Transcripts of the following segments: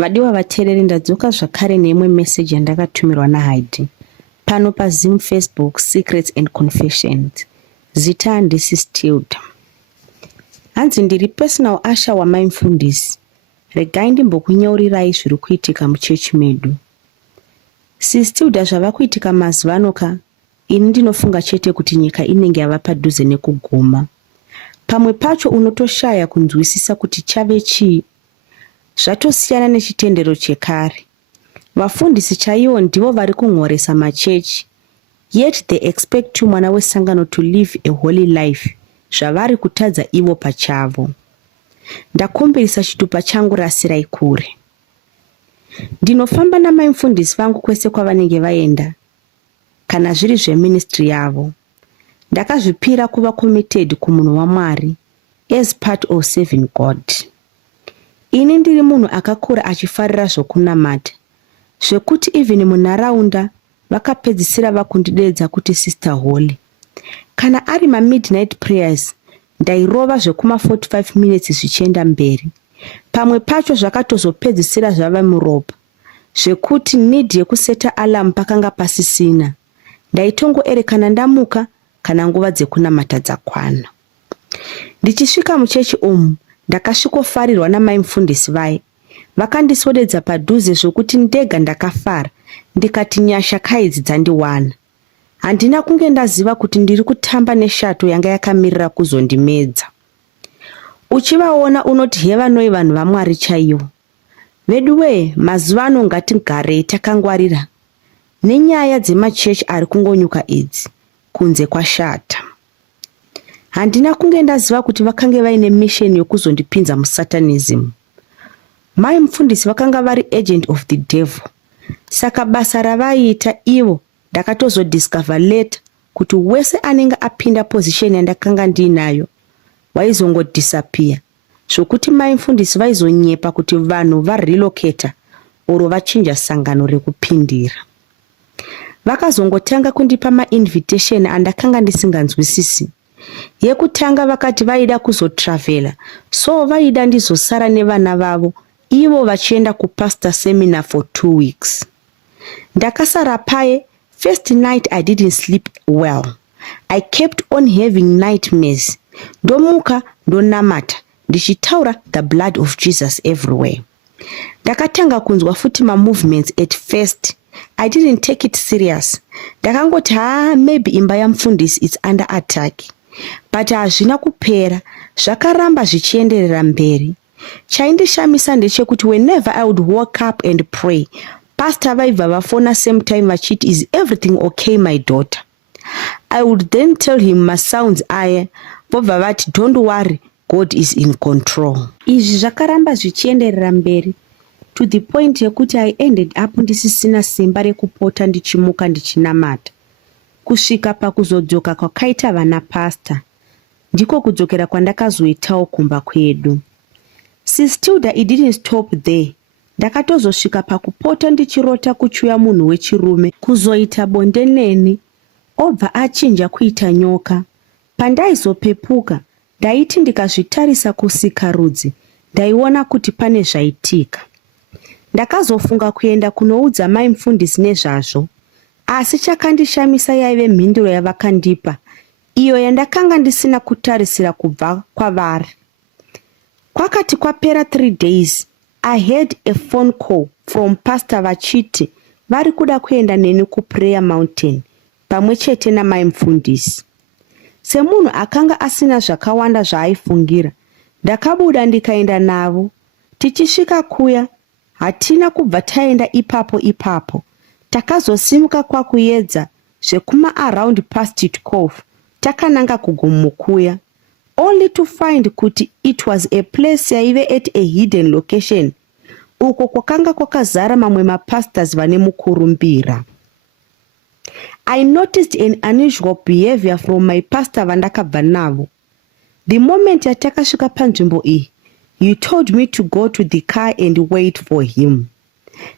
Vadiwa vateereri, ndadzoka zvakare neimwe meseji yandakatumirwa naHaidhi pano paZoom, Facebook, Secrets and Confessions. Zita handisi Stilda. Hanzi ndiri personal usher wamai mufundisi. Regai ndimbokunyaurirai zviri kuitika muchechi medu. Stilda, zvava kuitika mazuva anoka, ini ndinofunga chete kuti nyika inenge yava padhuze nekuguma. Pamwe pacho unotoshaya kunzwisisa kuti chave chii. Zvatosiyana nechitendero chekare. Vafundisi chaivo ndivo vari kunhoresa machechi. Yet they expect mwana wesangano to live a holy life. Zvavari kutadza ivo pachavo. Ndakumbirisa chitupa changu rasirai kure. Ndinofamba namai mufundisi vangu kwese kwavanenge vaenda, kana zviri zveministry yavo. Ndakazvipira kuva committed kumunhu waMwari as part of serving God. Ini ndiri munhu akakura achifarira zvokunamata, zvekuti even munharaunda vakapedzisira vakundidedza kuti Sister Holy. Kana ari midnight prayers, ndairova zvekuma 45 minutes zvichienda mberi. Pamwe pacho zvakatozopedzisira zvava muropa, zvekuti need yekuseta alarm pakanga pasisina. Ndaitongoerekana ndamuka kana nguva dzekunamata dzakwana. Ndichisvika muchechi umu, ndakasvikofarirwa namai mufundisi vai. Vakandiswededza padhuze zvokuti ndega ndakafara, ndikati nyasha kaidzi dzandiwana. Handina kunge ndaziva kuti ndiri kutamba neshato yanga yakamirira kuzondimedza. Uchivaona unoti hevanoi vanhu vaMwari chaivo. Veduwe, mazuva ano ngatigarei takangwarira nenyaya dzemachechi ari kungonyuka idzi, kunze kwashata. Handina kunge ndaziva kuti vakange vaine mission yokuzondipinza musatanism. Mai mufundisi vakanga vari agent of the devil. Saka basa ravaiita ivo ndakatozodiscover later kuti wese anenge apinda position yandakanga ndinayo waizongodisappear, zvokuti mai mufundisi vaizonyepa kuti vanhu varelocata oro vachinja sangano rekupindira. Vakazongotanga kundipa ma-invitation andakanga ndisinganzwisisi. Yekutanga vakati vaida kuzotravela, so vaida ndizosara nevana vavo, ivo vachienda kupastor seminar for 2 weeks. Ndakasara paye. First night I didn't sleep well. I kept on having nightmares. Ndomuka ndonamata ndichitaura the blood of Jesus everywhere. Ndakatanga kunzwa futi movements at first. I didn't take it serious. Ndakangoti maybe imba yamufundisi is under attack. But hazvina kupera, zvakaramba zvichienderera mberi. Chaindishamisa ndechekuti whenever I would wake up and pray, pastor vaibva vafona same time vachiti, is everything okay my daughter? I would then tell him masounds aya, vobva vati don't worry, God is in control. Izvi zvakaramba zvichienderera mberi to the point yekuti I ended up ndisisina simba rekupota ndichimuka ndichinamata. Kusvika pakuzodzoka kwakaita vana pastor, ndiko kudzokera kwandakazoitawo kumba kwedu. Stilda, it didn't stop there. Ndakatozosvika pakupota ndichirota kuchuya munhu wechirume kuzoita bonde neni, obva achinja kuita nyoka. Pandaizopepuka, ndaiti ndikazvitarisa kusikarudzi, ndaiona kuti pane zvaitika. Ndakazofunga kuenda kunoudza mai mufundisi nezvazvo, asi chakandishamisa yaive mhinduro yavakandipa, iyo yandakanga ndisina kutarisira kubva kwavari. Kwakati kwapera 3 days, I had a phone call from pastor vachiti vari kuda kuenda neni kuprayer mountain pamwe chete namai mufundisi. Semunhu akanga asina zvakawanda zvaaifungira, ndakabuda ndikaenda navo. Tichisvika kuya, hatina kubva taenda ipapo. Takazosimuka kwakuedza zvekuma around past 12 takananga kugomo kuya, only to find kuti it was a place yaive at a hidden location, uko kwakanga kwakazara mamwe mapastors vane mukurumbira. I noticed an unusual behavior from my pastor vandakabva navo. The moment yatakasvika panzvimbo iyi, he told me to go to the car and wait for him.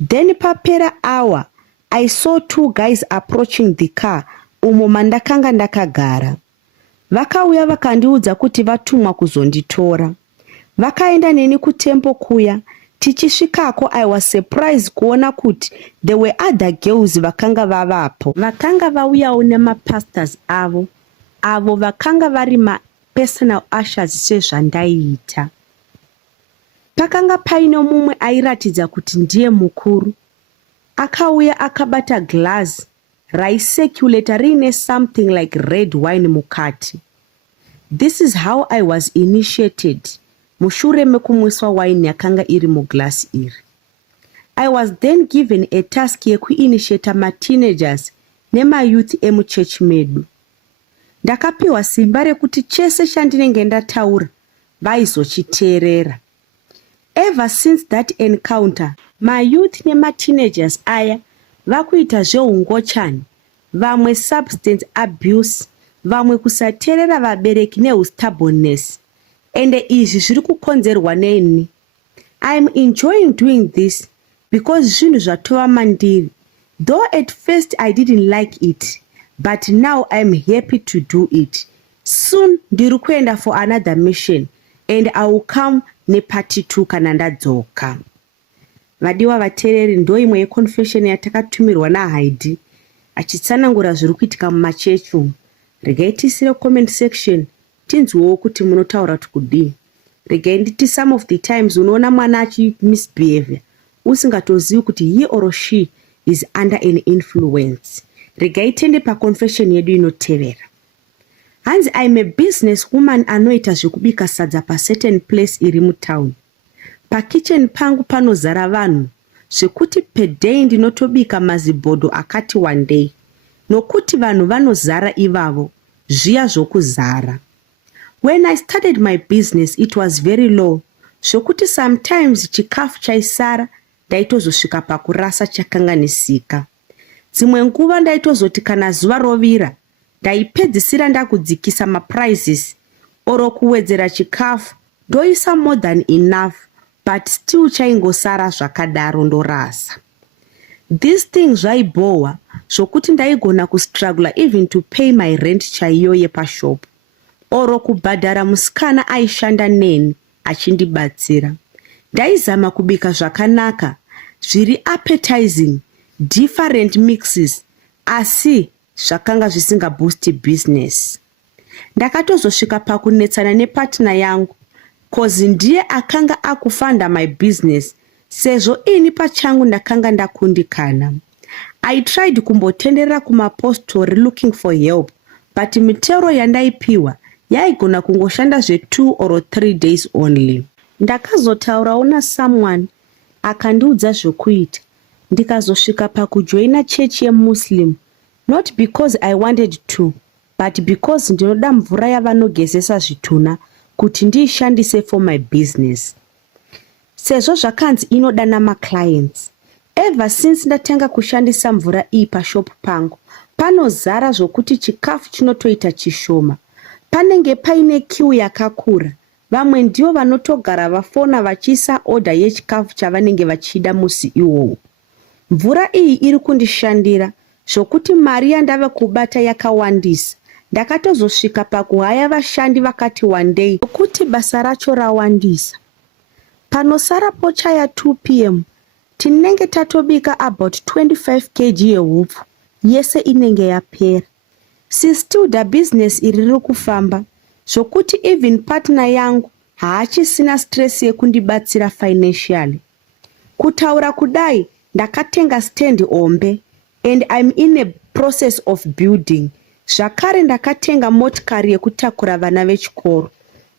Then papera hour, I saw 2 guys approaching the car umo mandakanga ndakagara. Vakauya vakandiudza kuti vatumwa kuzonditora. Vakaenda neni kutempo kuya, Tichisvikako I was surprised kuona kuti there were other girls vakanga vavapo. Vakanga vauyawo nemapastors avo vakanga vari personal ushers sezvandaiita. Pakanga paino mumwe airatidza kuti ndiye mukuru. Akauya akabata glass raicirculata riine something like red wine mukati. This is how I was initiated. Mushure mekumwiswa wine yakanga iri muglass iri. I was then given a task yekuinitiata ma-teenagers nema-youth emuchurch medu. Ndakapiwa simba rekuti chese chandinenge ndataura vaizochiteerera. Ever since that encounter, ma-youth nema-teenagers aya vakuita zveungochani, vamwe substance abuse, vamwe kusateerera vabereki nehustubbornness. Ende izvi zviri kukonzerwa neni. I am enjoying doing this because zvinhu zvatova mandiri. Though at first I didn't like it, but now I am happy to do it. Soon ndiri kuenda for another mission and I will come nepati 2 kana ndadzoka. Vadiwa vateereri, ndo imwe yeconfession yatakatumirwa naHaidhi achitsanangura zviri kuitika mumachechi umu. Regai tisire comment section tinzwewo kuti munotaura tukudii. Regai nditi some of the times unoona mwana achimisbehavior usingatozivi kuti he or she is under an influence. Regai tende paconfession yedu inotevera. Hanzi I am a business woman anoita zvekubika sadza pacertain place iri mutown. Pakitchen pangu panozara vanhu zvekuti per day ndinotobika mazibhodho akati one day. Nokuti vanhu vanozara ivavo zviya zvokuzara. When I started my business it was very low. Zvokuti sometimes chikafu chaisara ndaitozosvika pakurasa chakanganisika. Dzimwe nguva ndaitozoti kana zuva rovira ndaipedzisira ndakudzikisa maprices oro kuwedzera chikafu ndoisa more than enough but still chaingosara zvakadaro ndorasa. These things zvaibohwa zvokuti ndaigona kustruggle even to pay my rent chaiyo yepashop oro kubhadhara musikana aishanda neni achindibatsira. Ndaizama kubika zvakanaka zviri appetizing, different mixes, asi zvakanga zvisinga boost business. Ndakatozosvika pakunetsana nepartner yangu cause ndiye akanga akufanda my business sezvo ini pachangu ndakanga ndakundikana. I tried kumbotenderera kumapostori looking for help but mitero yandaipiwa yaigona kungoshanda 2 or 3 days only. Ndakazotaurawo na someone akandiudza zvokuita. Ndikazosvika pakujoina church yemuslim, not because I wanted to but because ndinoda mvura yavanogezesa zvituna kuti ndiishandise for my business. Sezvo zvakanzi inoda namaclients. Ever since ndatanga kushandisa mvura iyi pashop pangu panozara zvokuti chikafu chinotoita chishoma. Panenge paine queue yakakura. Vamwe ndio vanotogara vafona vachiisa order yechikafu chavanenge vachida musi iwowo. Mvura iyi iri kundishandira zvokuti mari yandave kubata yakawandisa. Ndakatozosvika pakuhaya vashandi vakati one day zvokuti basa racho rawandisa. Panosara pochaya 2 p.m. tinenge tatobika about 25 kg yehupfu yese inenge yapera. Still the business iri kufamba zvokuti even partner yangu haachisina stress yekundibatsira financially. Kutaura kudai ndakatenga stand ombe and I'm in a process of building. Zvakare ndakatenga motikari yekutakura vana vechikoro.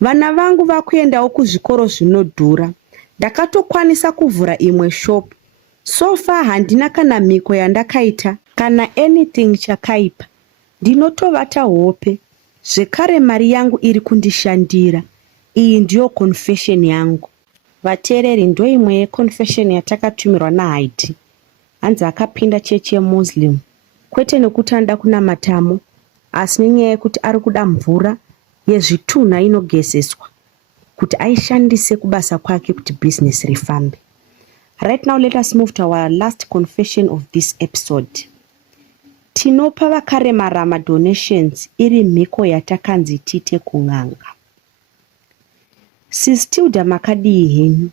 Vana vangu vakuendawo kuzvikoro zvinodhura. Ndakatokwanisa kuvhura imwe shop. So far handina kana mhiko yandakaita kana anything chakaipa. Ndinotovata hope. Zvekare mari yangu iri kundishandira. Iyi ndiyo confession yangu. Vateereri, ndo imwe yeconfession yatakatumirwa naHaidhi. Hanzi akapinda chechi yemuslim. Kwete nekuti anoda kunamatamo, asi nenyaya yekuti ari kuda mvura yezvitunha inogezeswa kuti aishandise kubasa kwake kuti business rifambe. Right now let us move to our last confession of this episode. Tinopa vakaremara donations iri mhiko yatakanzi tite kun'anga. Sistilda makadii henyu.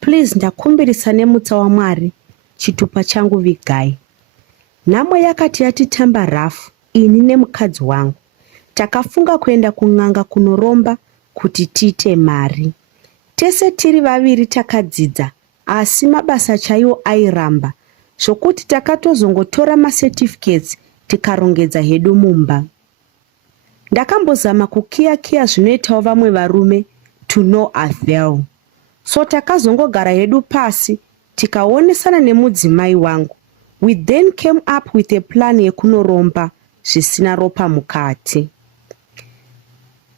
Please ndakumbirisa nemutsa waMwari, chitupa changu vigai. Nhamo yakati yatitamba rafu, ini nemukadzi wangu. Takafunga kuenda kun'anga kunoromba kuti tiite mari. Tese tiri vaviri takadzidza, asi mabasa chaiwo airamba, zvokuti takatozongotora macertificates tikarongedza hedu mumba. Ndakambozama kukiya zvinoitawo vamwe varume to no avail. So takazongogara hedu pasi tikaonesana nemudzimai wangu. We then came up with a plan yekunoromba zvisina ropa mukati.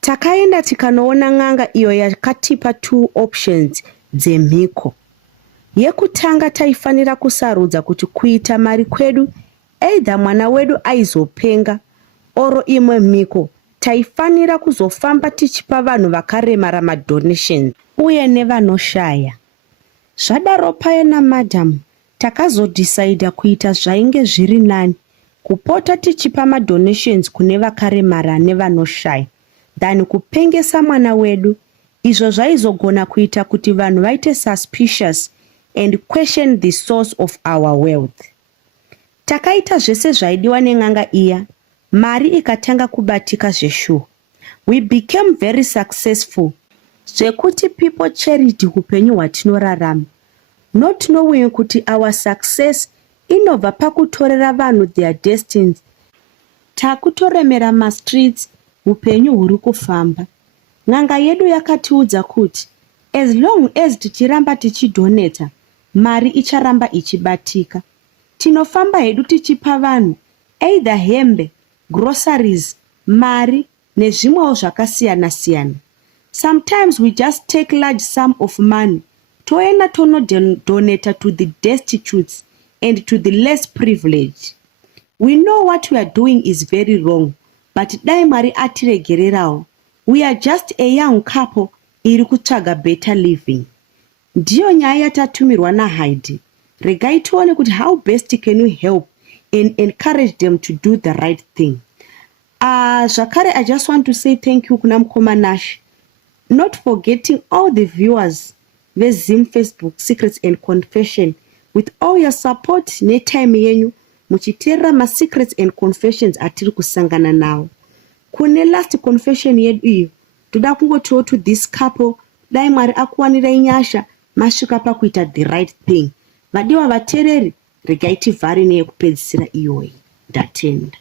Takaenda tikanoona n'anga iyo yakatipa 2 options dzemhiko. Yekutanga taifanira kusarudza kuti kuita mari kwedu either mwana wedu aizopenga oro imwe mhiko taifanira kuzofamba tichipa vanhu vakaremara madonations uye nevanoshaya. Zvadaro paye namadhamu takazodhisaidha kuita zvainge zviri nani kupota tichipa madonations kune vakaremara nevanoshaya than kupengesa mwana wedu. Izvo zvaizogona kuita kuti vanhu vaite suspicious and question the source of our wealth. Takaita zvese zvaidiwa nen'anga iya, mari ikatanga kubatika zveshuwa. We became very successful, zvekuti people cherished upenyu hwatinorarama, not knowing kuti our success inobva pakutorera vanhu their destinies. Takutoremera mastreets, upenyu huri kufamba. N'anga yedu yakatiudza kuti as long as tichiramba tichidoneta, mari icharamba ichibatika. Tinofamba hedu tichipa vanhu either hembe, groceries, mari nezvimwewo zvakasiyana siyana. Sometimes we just take large sum of money toenda tonodonata to the destitutes and to the less privileged. We know what we are doing is very wrong, but dai Mwari atiregererawo. We are just a young couple iri kutsvaga better living. Ndiyo nyaya yatatumirwa naHeidi. Regai tione kuti how best can we help and encourage them to do the right thing. Zvakare, I just want to say thank you kuna mukoma Nash, not forgetting all the viewers veZim Facebook Secrets and Confession with all your support netime yenyu muchiteerera ma-secrets and confessions atiri kusangana nawo. Kune last confession yedu iyo toda kungotiwo to this couple, dai Mwari akuwanirai nyasha masvika pakuita the right thing. Vadiwa vateereri, regai tivhare neyekupedzisira iyoyi. Ndatenda.